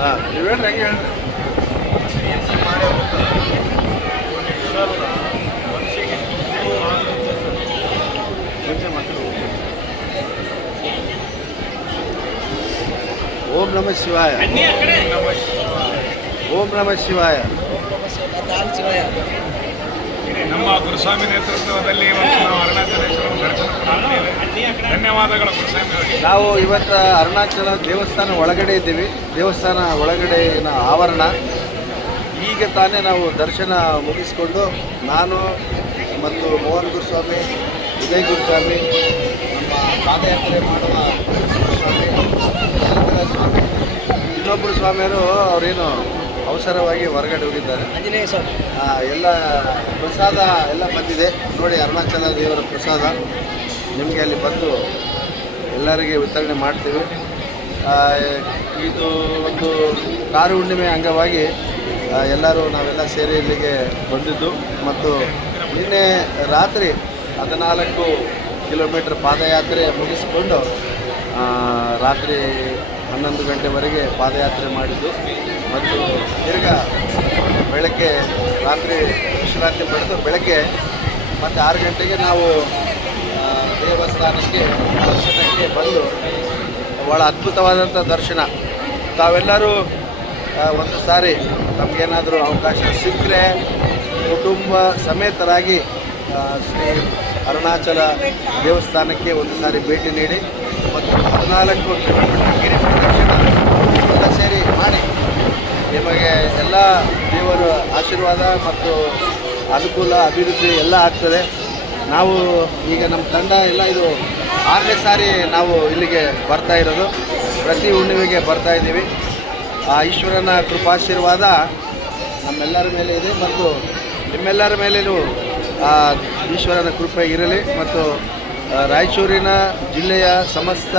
ಹಾಂ ನೀವು ಹೇಳ್ರಿ ಹೆಂಗೆ ಹೇಳ್ರಿ. ಓಂ ನಮಃ ಶಿವಾಯ. ಓಂ ನಮಃ ಶಿವಾಯ. ನಮ್ಮ ಗುರುಸ್ವಾಮಿ ನೇತೃತ್ವದಲ್ಲಿ ಇವತ್ತು ನಾವು ಅರುಣಾಚಲೇಶ್ವರ ದರ್ಶನ ಪಡೆದಿದ್ದೇವೆ. ಧನ್ಯವಾದಗಳು ಗುರುಸ್ವಾಮಿ. ನಾವು ಇವತ್ತು ಅರುಣಾಚಲ ದೇವಸ್ಥಾನ ಒಳಗಡೆ ಇದ್ದೀವಿ. ದೇವಸ್ಥಾನ ಒಳಗಡೆನ ಆವರಣ. ಈಗ ತಾನೇ ನಾವು ದರ್ಶನ ಮುಗಿಸ್ಕೊಂಡು ನಾನು ಮತ್ತು ಮೋಹನ್ ಗುರುಸ್ವಾಮಿ, ವಿಜಯ್ ಗುರುಸ್ವಾಮಿ, ನಮ್ಮ ಪಾದಯಾತ್ರೆ ಮಾಡುವ ಗುರುಸ್ವಾಮಿ, ಸ್ವಾಮಿ, ಇನ್ನೊಬ್ಬರು ಸ್ವಾಮಿಯರು ಅವರೇನು ಅವಸರವಾಗಿ ಹೊರಗಡೆ ಹೋಗಿದ್ದಾರೆ. ಆಂಜನೇಯ ಸ್ವಾಮಿ ಎಲ್ಲ ಪ್ರಸಾದ ಎಲ್ಲ ಬಂದಿದೆ ನೋಡಿ. ಅರುಣಾಚಲ ದೇವರ ಪ್ರಸಾದ ನಿಮಗೆ ಅಲ್ಲಿ ಬಂದು ಎಲ್ಲರಿಗೆ ವಿತರಣೆ ಮಾಡ್ತೀವಿ. ಇದು ಒಂದು ಕಾರು ಹುಣ್ಣಿಮೆ ಅಂಗವಾಗಿ ಎಲ್ಲರೂ ನಾವೆಲ್ಲ ಸೇರಿ ಇಲ್ಲಿಗೆ ಬಂದಿದ್ದು ಮತ್ತು ನಿನ್ನೆ ರಾತ್ರಿ 14 ಕಿಲೋಮೀಟರ್ ಪಾದಯಾತ್ರೆ ಮುಗಿಸಿಕೊಂಡು ರಾತ್ರಿ 11 ಗಂಟೆವರೆಗೆ ಪಾದಯಾತ್ರೆ ಮಾಡಿದ್ದು ಮತ್ತು ತಿರ್ಗಾ ಬೆಳಗ್ಗೆ ರಾತ್ರಿ ವಿಶ್ರಾಂತಿ ಪಡೆದು ಬೆಳಗ್ಗೆ ಮತ್ತು 6 ಗಂಟೆಗೆ ನಾವು ದೇವಸ್ಥಾನಕ್ಕೆ ದರ್ಶನಕ್ಕೆ ಬಂದು ಭಾಳ ಅದ್ಭುತವಾದಂಥ ದರ್ಶನ. ತಾವೆಲ್ಲರೂ ಒಂದು ಸಾರಿ ನಮಗೇನಾದರೂ ಅವಕಾಶ ಸಿಕ್ಕರೆ ಕುಟುಂಬ ಸಮೇತರಾಗಿ ಶ್ರೀ ಅರುಣಾಚಲ ದೇವಸ್ಥಾನಕ್ಕೆ ಒಂದು ಸಾರಿ ಭೇಟಿ ನೀಡಿ ಮತ್ತು 14 ಕಿಲೋಮೀಟರ್ ಗಿರಿ ಪ್ರದಕ್ಷಿಣ ಎಲ್ಲ ಸೇರಿ ಮಾಡಿ ನಿಮಗೆ ಎಲ್ಲ ದೇವರ ಆಶೀರ್ವಾದ ಮತ್ತು ಅನುಕೂಲ ಅಭಿವೃದ್ಧಿ ಎಲ್ಲ ಆಗ್ತದೆ. ನಾವು ಈಗ ನಮ್ಮ ತಂಡ ಎಲ್ಲ ಇದು 6ನೇ ಸಾರಿ ನಾವು ಇಲ್ಲಿಗೆ ಬರ್ತಾ ಇರೋದು. ಪ್ರತಿ ಹುಣ್ಣಿಮೆಗೆ ಬರ್ತಾ ಇದ್ದೀವಿ. ಆ ಈಶ್ವರನ ಕೃಪಾಶೀರ್ವಾದ ನಮ್ಮೆಲ್ಲರ ಮೇಲೆ ಇದೆ ಮತ್ತು ನಿಮ್ಮೆಲ್ಲರ ಮೇಲೇನೂ ಈಶ್ವರನ ಕೃಪೆ ಇರಲಿ ಮತ್ತು ರಾಯಚೂರಿನ ಜಿಲ್ಲೆಯ ಸಮಸ್ತ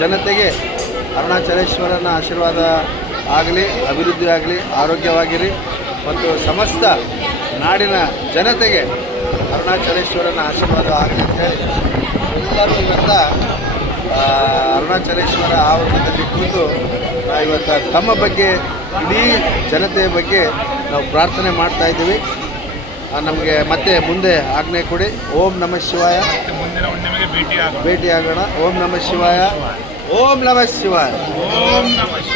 ಜನತೆಗೆ ಅರುಣಾಚಲೇಶ್ವರನ ಆಶೀರ್ವಾದ ಆಗಲಿ, ಅಭಿವೃದ್ಧಿ ಆಗಲಿ, ಆರೋಗ್ಯವಾಗಿರಿ ಮತ್ತು ಸಮಸ್ತ ನಾಡಿನ ಜನತೆಗೆ ಅರುಣಾಚಲೇಶ್ವರನ ಆಶೀರ್ವಾದ ಆಗಲಿ ಅಂತ ಹೇಳಿ ಎಲ್ಲರೂ ಇವತ್ತು ಅರುಣಾಚಲೇಶ್ವರ ಆವರಣದಲ್ಲಿ ಕುಳಿತು ಇವತ್ತು ತಮ್ಮ ಬಗ್ಗೆ, ಇಡೀ ಜನತೆಯ ಬಗ್ಗೆ ನಾವು ಪ್ರಾರ್ಥನೆ ಮಾಡ್ತಾ ಇದ್ದೀವಿ. ನಮಗೆ ಮತ್ತೆ ಮುಂದೆ ಆಜ್ಞೆ ಕೊಡಿ. ಓಂ ನಮಃ ಶಿವಾಯ. ಮುಂದಿನ ಹುಣ್ಣಿಮೆಗೆ ಭೇಟಿಯಾಗೋಣ. ಓಂ ನಮಃ ಶಿವಾಯ. ಓಂ ನಮಃ ಶಿವಾಯ. ಓಂ ನಮಃ ಶಿವಾಯ.